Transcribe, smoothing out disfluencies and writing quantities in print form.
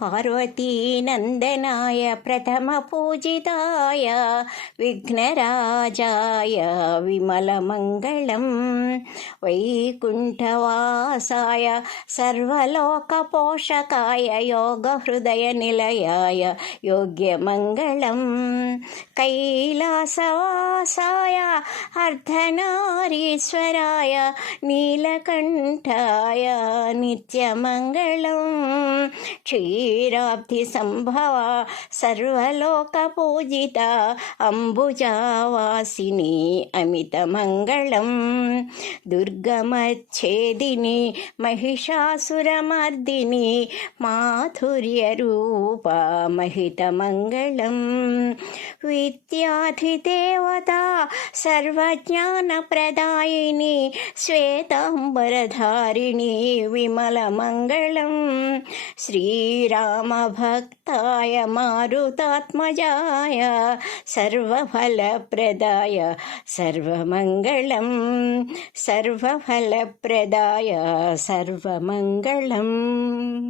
पार्वतीनन्दनाय प्रथमपूजिताय विघ्नराजाय विमलमङ्गलं वैकुण्ठवासाय सर्वलोकपोषकाय योगहृदयनिलयाय योग्यमङ्गलं कैलासवासाय अर्धनारीश्वराय नीलकण्ठाय नित्यमङ्गलं क्षीराब्धिसम्भव सर्वलोकपूजिता अम्बुजावासिनी अमितमङ्गलं दुर्गमच्छेदिनी Mahishasuramardini माधुर्यरूपा महितमङ्गलं विद्याधिदेवता सर्वज्ञानप्रदायिनी श्वेताम्बरधारिणी विमलमङ्गलं श्रीरामभक्ताय मारुतात्मजाय सर्वफलप्रदाय सर्वमङ्गलं सर्वफलप्रदाय सर्वमङ्गलम्।